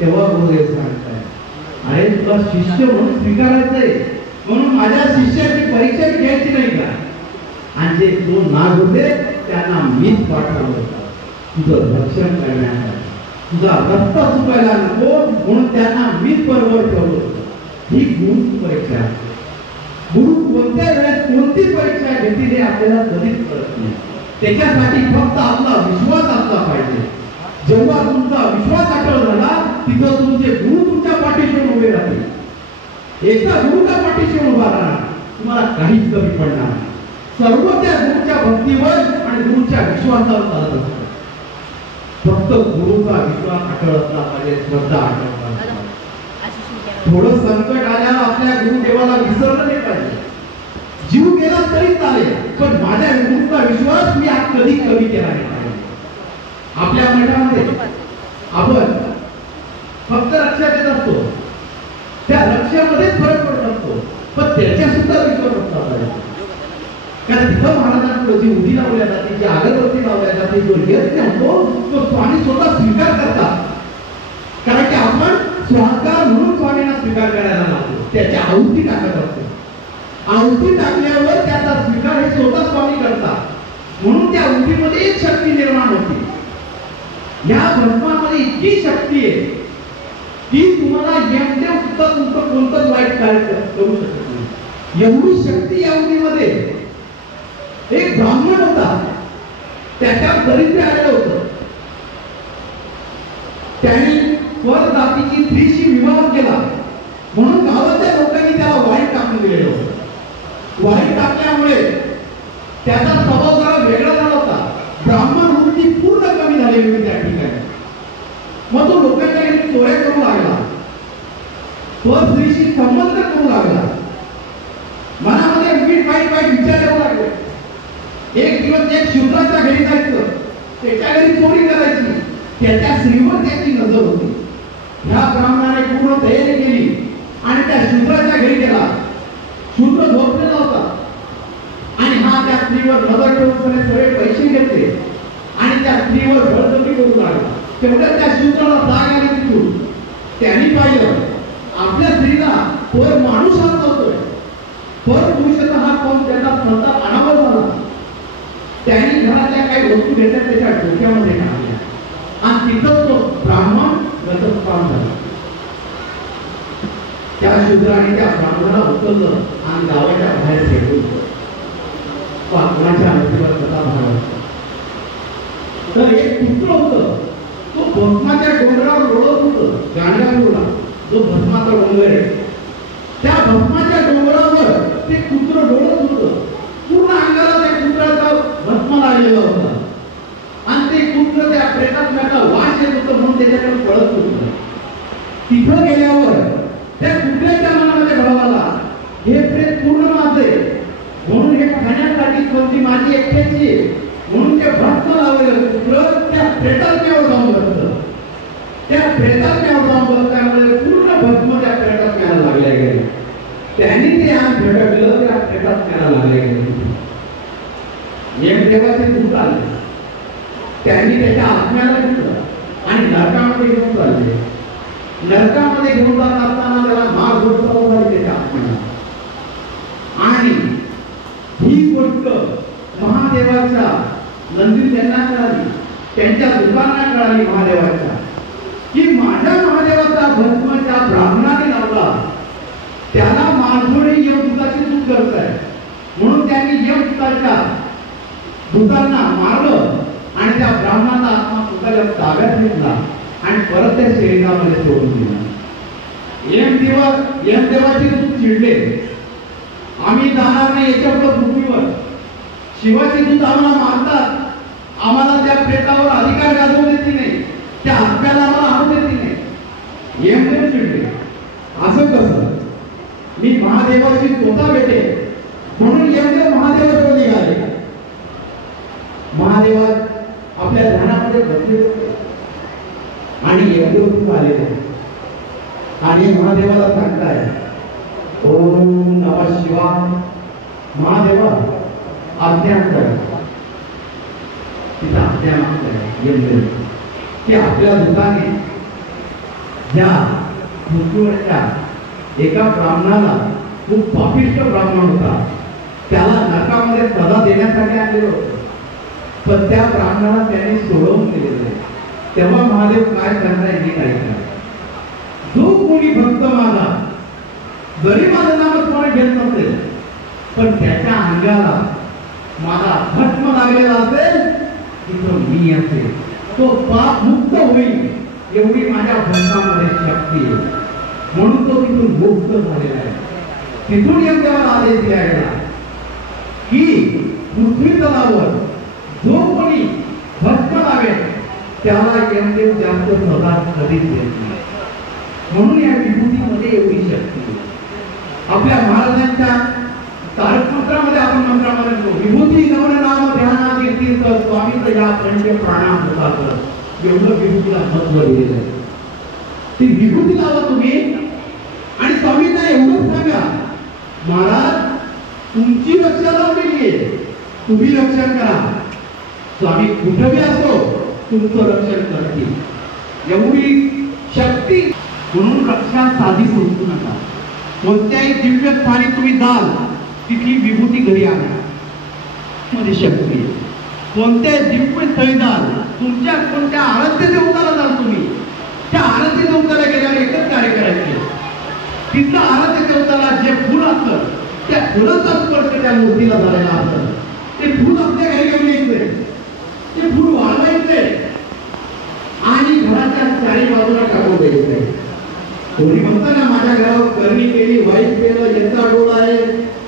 तेव्हा गुरुदेव सांगताय, अरे तुला शिष्य म्हणून स्वीकारायचंय, म्हणून माझ्या शिष्याची परीक्षा घ्यायची नाही का? आणि जे दोन नाग होते त्यांना मीच पाठवलं होतं तुझं रक्षण करण्यासाठी, तुझा रस्ता चुकायला नको म्हणून त्यांना मीच बरोबर ठेवलं होतं. ही गुरु परीक्षा. गुरु कोणत्या वेळेस कोणती परीक्षा घेतील हे आपल्याला कधीच कळत नाही. त्याच्यासाठी फक्त आपला विश्वास असला पाहिजे. जेव्हा तुमचा विश्वास अटळ झाला तिथं तुमचे गुरु तुमच्या पाठीशी उभे राहतील. एकदा गुरुच्या पाठीशी उभा राहणार, तुम्हाला काहीच कमी पडणार. सर्व त्या गुरुच्या भक्तीवर आणि गुरुच्या विश्वासावर चालत असतं. फक्त गुरुचा विश्वास अटळ असला पाहिजे, श्रद्धा अटळ असला पाहिजे. थोडं संकट आल्यावर आपल्या गुरुदेवाला विसरलं नाही पाहिजे. जीव गेला तरी चालेल, पण माझ्या गुरुचा विश्वास मी आज कधी कमी केला नाही पाहिजे. आपल्या मठामध्ये आपण फक्त रक्षा देत असतो, त्या रक्षामध्येच फरक पडत असतो, पण त्याच्या सुद्धा विश्वास असला पाहिजे. कारण तिथं महाराजांकडे जी उडी लावल्या जाते, जी अगरबत्ती लावल्या जाते, जो यज्ञ होतो तो स्वामी स्वतः स्वीकार करतात. कारण की आपण स्वाकार म्हणून स्वामींना स्वीकार करायला लागतो, त्याच्या आहुती टाकत असतो. आहुती टाकल्यावर त्याचा स्वीकार हे स्वतः स्वामी करतात. म्हणून त्या आहुतीमध्ये एक शक्ती निर्माण होते. या भस्मामध्ये इतकी शक्ती आहे की तुम्हाला यमदेव सुद्धा तुमचं कोणतंच वाईट कार्य करू शकत नाही. एवढी शक्ती या आहुतीमध्ये. एक ब्राह्मण होता, त्याच्या दरिद्र आलेलं होतं. त्यांनी स्वर जातीची स्त्रीशी विवाह केला म्हणून गावाच्या लोकांनी त्याला वाईट टाकून दिलेलं होतं. वाईट टाकल्यामुळे त्याचा स्वभाव जरा वेगळा झाला होता. ब्राह्मण वृत्ती पूर्ण कमी झालेली होती त्या ठिकाणी. मग तो लोकांच्या घरी चोऱ्या करू लागला, स्वर स्त्रीशी संबंध करू लागला, मनामध्ये वाईट वाईट विचार येऊ लागले. एक दिवस एक शूद्राच्या घरी जायचं, त्याच्या घरी चोरी करायची, त्याच्या स्त्रीवर त्याची नजर होती. ह्या ब्राह्मणाने पूर्ण तयारी केली आणि त्या शूद्राच्या घरी गेला. शूद्र झोपलेला होता आणि हा त्या स्त्रीवर नजर ठेवून सगळे पैसे घेतले आणि त्या स्त्रीवर बळजबरी करू लागला. तेवढ्या त्या शूद्राला जाग आली तिथून. त्यांनी पाहिलं आपल्या स्त्रीला पर माणूस हात लावतोय, पर पुरुषाचा हात पाहून त्यांना स्वतः अनावर झाला. त्यांनी घरातल्या काही वस्तू घेतल्या त्याच्या डोक्यामध्ये टाकल्या आणि तिथं तो ब्राह्मण गतस्पान झाला. त्या शूद्राने त्या ब्राह्मणाला उचललं आणि गावाच्या बाहेर फेकून पाटणाच्या नदीवर कथा भागवला. तर एक पुत्र होतं, तो भस्माच्या डोंगरावर लोळत होतं. गाणगापूरला जो भस्माचा डोंगर आहे, त्या भस्माच्या डोंगरावर ते पुत्र लोळत होतं. पूर्ण अंगाला त्या पुत्राचा भस्म लागलेला होता आणि ते पुत्र त्या प्रेतात्म्याचा वास येत होतं म्हणून त्याच्याकडे पळत होतं. तिथं गेल्यावर त्या पुत्राच्या मनामध्ये भाव आला, हे प्रेत पूर्ण माझे म्हणून हे खाण्यासाठी कोणती माझी एकट्याची म्हणून ते भस्म लावलेलं पुत्र त्या प्रेतात्म्यावर जाऊन बसलं. त्या प्रेतात्म्यावर जाऊन बसल्यामुळे पूर्ण भस्म त्या प्रेतात्म्याला लागले गेले. त्यांनी ते आम भेटलं, त्या प्रेतात्म्याला लागले गेले. यमदेवाचे दूत आले, त्यांनी त्याच्या आत्म्याला घेतलं आणि नरकामध्ये घेऊन चालले. नरकामध्ये घेऊन जात असताना त्याला मार गोष्ट झाली त्याच्या आत्म्याला. आणि ही गोष्ट महादेवाच्या नंदी त्यांना कळाली, त्यांच्या दुकानाला कळाली महादेवाच्या, की माझ्या महादेवाचा भस्म त्या ब्राह्मणाने लावला, त्याला मारधोडे यमदूताची चूक करत आहे म्हणून त्यांनी यमदूताच्या दूतांना मारलं आणि त्या ब्राह्मणाचा आत्मा स्वतःच्या ताब्यात घेतला आणि परत त्या शरीरामध्ये सोडून दिला. यमदेवाची दूत चिडले, आम्ही जाणार नाही याच्यापुढे पृथ्वीवर. शिवाची दूत आम्हाला मारतात, आम्हाला त्या प्रेतावर अधिकार गाजवू देते नाही, त्या आत्म्याला आम्हाला आणू देते नाही. यमदेव चिडले, असं कसं, मी महादेवाची स्वतः भेटे म्हणून यमदेव महादेवाजवळ निघाले. महादेवा आपल्या ध्यानामध्ये बसले होते आणि यमदेव आलेले आणि महादेवाला सांगताय, ओम नमः शिवाय. महादेवा आज्ञा कर. तिथं आज्ञा मागताय यमदेव की आपल्या दूताने ज्या पृथ्वीवरच्या एका ब्राह्मणाला, खूप पापिष्ट ब्राह्मण होता, त्याला नरकामध्ये सजा देण्यासाठी आलेलं होतं, पण त्या ब्राह्मणाला त्याने सोडवून दिलेलं आहे. तेव्हा महादेव काय करणार हे काय करणार, जो कोणी भक्त माझा, जरी माझं नाम कोणी घेत नसेल, पण त्याच्या अंगाला माझा भस्म लागलेला असेल, तिथं मी असेल, तो पाप मुक्त होईल, एवढी माझ्या भस्मामध्ये शक्ती आहे. म्हणून तो तिथून मुक्त झालेला आहे. तिथून यमदेवाला आदेश दिला गेला की पृथ्वी तलावर जो कोणी भस्म लावेल त्याला यमदेव जास्त सजा कधीच देत नाही. म्हणून या विभूतीमध्ये एवढी शक्ती आहे. आपल्या महाराजांच्या तारक मंत्रामध्ये आपण मंत्रामध्ये म्हणतो, विभूती नवन नाम ध्याना कीर्तीत स्वामीच या पंच प्राणात होतात. एवढं विभूतीला महत्व दिलेलं आहे. ती विभूती लावा तुम्ही आणि स्वामींना एवढं सांगा, महाराज तुमची रक्षा लावलेली आहे, तुम्ही रक्षण करा. स्वामी कुठेही असो तुमचं रक्षण करतील, एवढी शक्ती. म्हणून रक्षा साधी सोडू नका. कोणत्याही दिव्य स्थानी तुम्ही जाल, तिथली विभूती घरी आणा, मध्ये शक्ती. कोणत्याही दिव्य स्थळी जाल, तुमच्या कोणत्या आराध्य देवताला जाल तुम्ही, त्या आराध्य देवताला गेल्यावर एकच कार्य करायचे, तिथलं आराध्य देवताला जे फुल असतं त्या फुलाचा स्पर्श त्या मूर्तीला झालेला असतं, ते फुल आपल्या घरी घेऊन यायचंय, ते फुल वाढवायचंय आणि घराच्या चारी बाजूला टाकून द्यायचंय. कोणी म्हणतं ना माझ्या घरावर करणी केली, वाईट केलं, याचा डोळा आहे,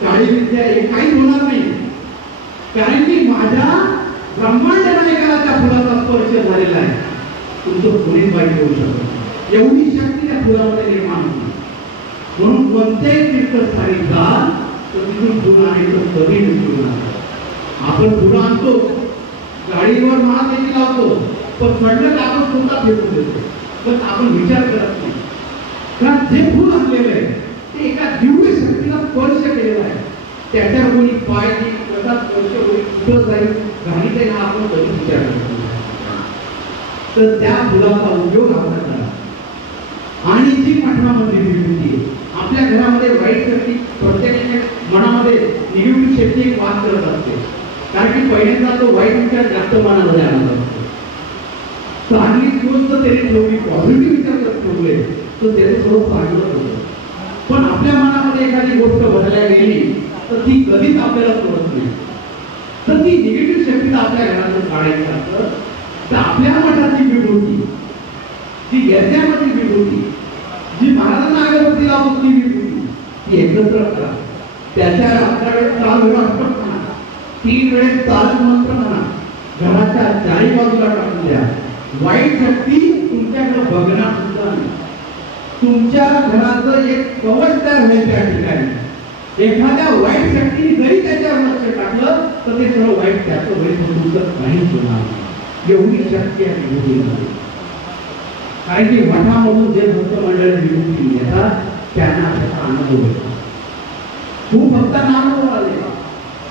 काळी विद्या, हे काहीच होणार नाही. कारण की माझ्या ब्रह्मांड नायकाला त्या फुलाचा स्पर्श झालेला आहे. तुमचं कोणीच वाईट होऊ शकत नाही. एवढी शक्ती त्या फुलामध्ये निर्माण होती. म्हणून कोणत्याही तीर्थस्थानी जा तर तिथून फुलं आणायचं कधी विसरू नका. आपण फुलं आणतो, गाडीवर महादेवी लावतो, पण सडलं आपण स्वतः फेकून देतो, पण आपण विचार करत नाही. कारण जे फुल आणलेलं आहे ते एका दिव्य शक्तीला स्पर्श केलेला आहे. त्याच्यावर कोणी पाय देईल, कसा स्पर्श होईल, कुठं जाईल, घाली जाईल, हा आपण कधी विचार करतो. तर त्या फुलाचा उपयोग आपण करा. आणि जी मठामध्ये विभूती आहे, आपल्या घरामध्ये वाईट शक्ती, प्रत्येकाच्या मनामध्ये निगेटिव्ह शक्ती एक वाद करत असते. कारण की पहिल्यांदा तो वाईट विचार जास्त मनामध्ये आणत असतो. चांगली गोष्ट त्याने ठेवली, पॉझिटिव्ह विचार जर ठेवले तर त्याचं थोडं चांगलं होतं. पण आपल्या मनामध्ये एखादी गोष्ट भरल्या गेली तर ती कधीच आपल्याला सोडत नाही. तर ती निगेटिव्ह शक्ती आपल्या घरातून काढायची असतं. तर आपल्या मठाची विभूती, जी यज्ञामध्ये विभूती, जी महाराजांना अगरबत्ती लावून ती विभूती, ती एकत्र करा. त्याच्यावर 11 वेळेस चाल विराष्ट्रक म्हणा, 3 वेळेस चाल मंत्र म्हणा, घराच्या चारी बाजूला टाकून द्या. वाईट शक्ती तुमच्याकडे बघणार सुद्धा नाही. तुमच्या घराचं एक कवच तयार होईल त्या ठिकाणी. एखाद्या वाईट शक्तीने जरी त्याच्यावर लक्ष टाकलं तर ते सर्व वाईट त्याचं वेळ तुमचं काहीच होणार नाही. एवढी शक्ती आहे विभूतीमध्ये. कारण की मठामधून जे भक्त मंडळी विभूती घेतात त्यांना त्याचा अनुभव येतो. खूप भक्तांना अनुभव आले,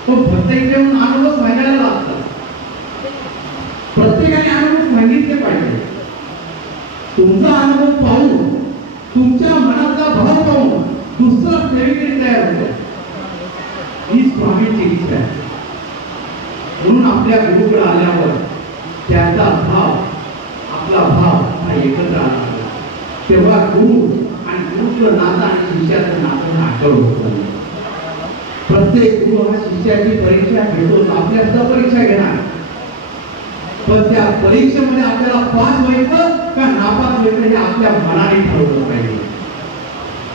तो भक्त इथे येऊन अनुभव सांगायला लागतात. प्रत्येकाने अनुभव सांगितले पाहिजे. तुमचा अनुभव पाहून, तुमच्या मनाचा भाव पाहून दुसरा सेवेकरी तयार होतो. ही स्वामींची इच्छा आहे. म्हणून आपल्या गुरुकडे आल्यावर त्याचा भाव, आपला भाव हा एकत्र आला, तेव्हा गुरु आणि गुरुचं नातं आणि शिष्याचं नातं आठवण होतं. प्रत्येक गुरु हा शिष्याची परीक्षा घेतो, आपल्या सुद्धा परीक्षा घेणार. पण त्या परीक्षेमध्ये आपल्याला पास व्हायचं का नापास व्हायचं हे आपल्या मनाने ठरवलं पाहिजे.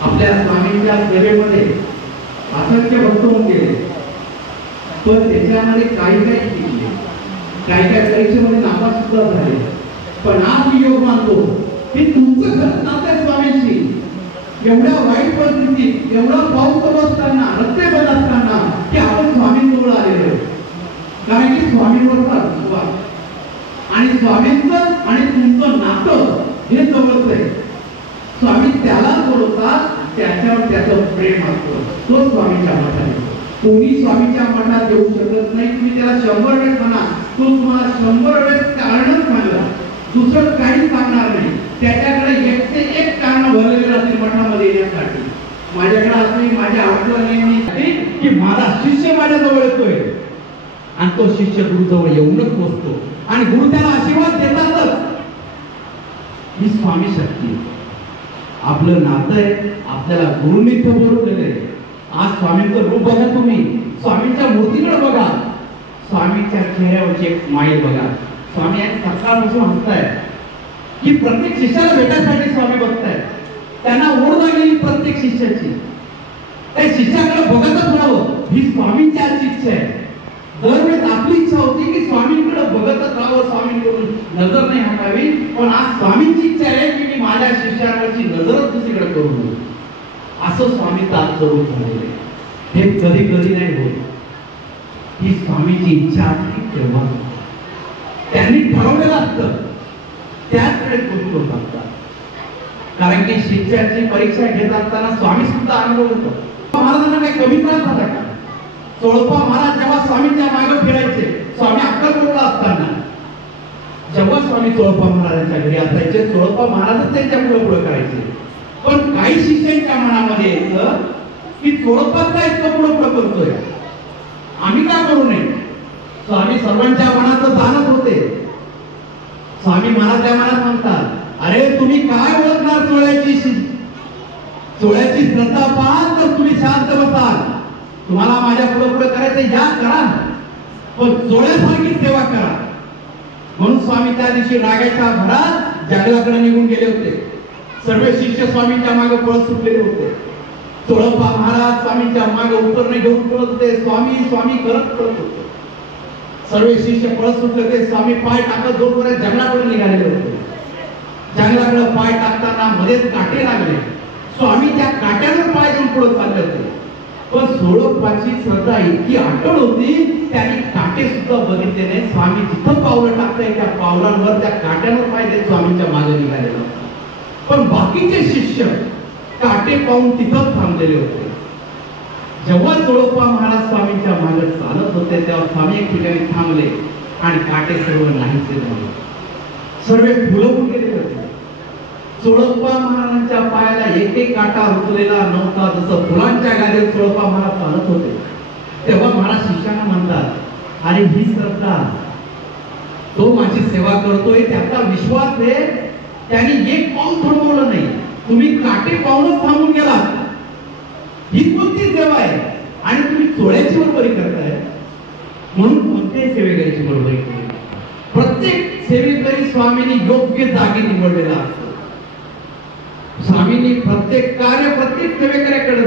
आपल्या स्वामींच्या सेवेमध्ये असंख्य भक्त होऊन गेले, पण त्याच्यामध्ये काही शिकले, काही परीक्षेमध्ये नापास सुद्धा झाले. पण आज मी योग मानतो की तुमचं खरंच नातं आहे स्वामींशी. एवढ्या वाईट परिस्थितीत, एवढा पाऊस चालू असताना, रस्ते बंद असताना की आपण स्वामींजवळ आलेलो. कारण की स्वामींवरचा विश्वास आणि स्वामींचं आणि तुमचं नातं हे जवळच आहे. स्वामी त्याला बोलवतात, त्याच्यावर त्याचं प्रेम असतं. तो स्वामीच्या मठात आहे. कोणी स्वामीच्या मठात येऊ शकत नाही. तुम्ही त्याला 100 वेळेस म्हणा, तो तुम्हाला 100 वेळेस कारणच सांगला, दुसरं काही सांगणार नाही. त्याच्याकडे 101 माझ्याकडे असली माझ्या अडचणी की माझा शिष्य माझ्याजवळ येतोय आणि तो शिष्य गुरुजवळ येऊनच पोचतो आणि गुरु त्याला आशीर्वाद देतातच. ही स्वामी शक्ती. आपलं नातं आहे, आपल्याला गुरुनित्य बोलवलेलं आहे. आज स्वामींचं रूप बघा, तुम्ही स्वामींच्या मूर्तीकडे बघा, स्वामींच्या चेहऱ्यावरची एक स्माईल बघा. स्वामी आज सकाळपासून हसताय की प्रत्येक शिष्याला भेटायसाठी स्वामी बघताय. त्यांना ओढ लागलेली प्रत्येक शिष्याची. त्या शिष्याकडे बघतच राहावं ही स्वामींची आजची इच्छा आहे. दरवेळेस आपली इच्छा होती की स्वामींकडे बघतच राहावं, स्वामींकडून नजर नाही हटावी. पण आज स्वामींची इच्छा आहे की मी माझ्या शिष्यावरची नजरच दुसरीकडे करू नये. असं स्वामींचं आज स्वरूप झालेलं आहे. हे कधी कधी नाही होत. ही स्वामीची इच्छा असते तेव्हा त्यांनी ठरवलेलं असतं, त्याच वेळेस गोष्टी होत असतात. कारण की शिष्याची परीक्षा घेत असताना स्वामी सुद्धा अनुभव होतो. महाराजांना काही कमी त्रास झाला का? चोळप्पा महाराज जेव्हा स्वामींच्या मागे फिरायचे, स्वामी अक्कलकोटला असताना जेव्हा स्वामी चोळप्पा महाराजांच्या घरी असायचे, चोळप्पा महाराजच त्यांच्या पुढे पुढे करायचे. पण काही शिष्यांच्या मनामध्ये यायचं की चोळप्पा काय इतकं पुढे पुढे करतोय, आम्ही का करू नये. स्वामी सर्वांच्या मनात जाणत होते. स्वामी महाराज मनात म्हणतात, अरे तुम्ही काय ओळखणार चोळ्याची श्रद्धा पाहाल तर तुम्ही शांत बसाल. तुम्हाला माझ्या पुढे पुढे करायचं या करा, पण चोळ्यासारखी सेवा करा. म्हणून स्वामी त्या दिवशी रागाच्या भरात जंगलाकडे निघून गेले होते. सर्व शिष्य स्वामींच्या मागे पळत सुटलेले होते. चोळप्पा महाराज स्वामींच्या मागे उपरणे घेऊन पळत होते. स्वामी स्वामी करत पळत होते. सर्व शिष्य पळत सुटले होते. स्वामी पाय टाकत जोरवर जंगलाकडे निघालेले होते. जंगलाकडे पाय टाकताना मध्येच काटे लागले. स्वामी त्या काट्यावर पाय घेऊन पुढे चालले होते. पण चोळप्पाची श्रद्धा इतकी अटळ होती, त्यांनी काटे सुद्धा बघितले नाही. स्वामी जिथं पावलं टाकताय त्या पावलांवर त्या काट्यावर पाय देत स्वामींच्या मागे निघालेले होते. पण बाकीचे शिष्य काटे पाहून तिथंच थांबलेले होते. जेव्हा चोळप्पा महाराज स्वामींच्या मागे चालत होते तेव्हा स्वामी एक ठिकाणी थांबले आणि काटे सर्व नाहीसे झाले. सर्व फुलवून गेले होते. चोळप्पा महाराजांच्या पायाला एक एक काटा रुतलेला नव्हता. जसं फुलांच्या गाडीवर चोळप्पा महाराज चालत होते तेव्हा महाराज शिष्याला म्हणतात, अरे ही श्रद्धा, तो माझी सेवा करतोय त्याचा विश्वास आहे, त्यांनी एक पाऊल थांबवलं नाही. तुम्ही काटे पाहूनच थांबून गेलात. ही कोणती सेवा आहे आणि तुम्ही चोळ्याची बरोबरी करताय. म्हणून कोणत्याही सेवेकरीची बरोबरी केली. प्रत्येक सेवेकरी स्वामींनी योग्य जागी निवडलेला असतो. स्वामींनी प्रत्येक कार्य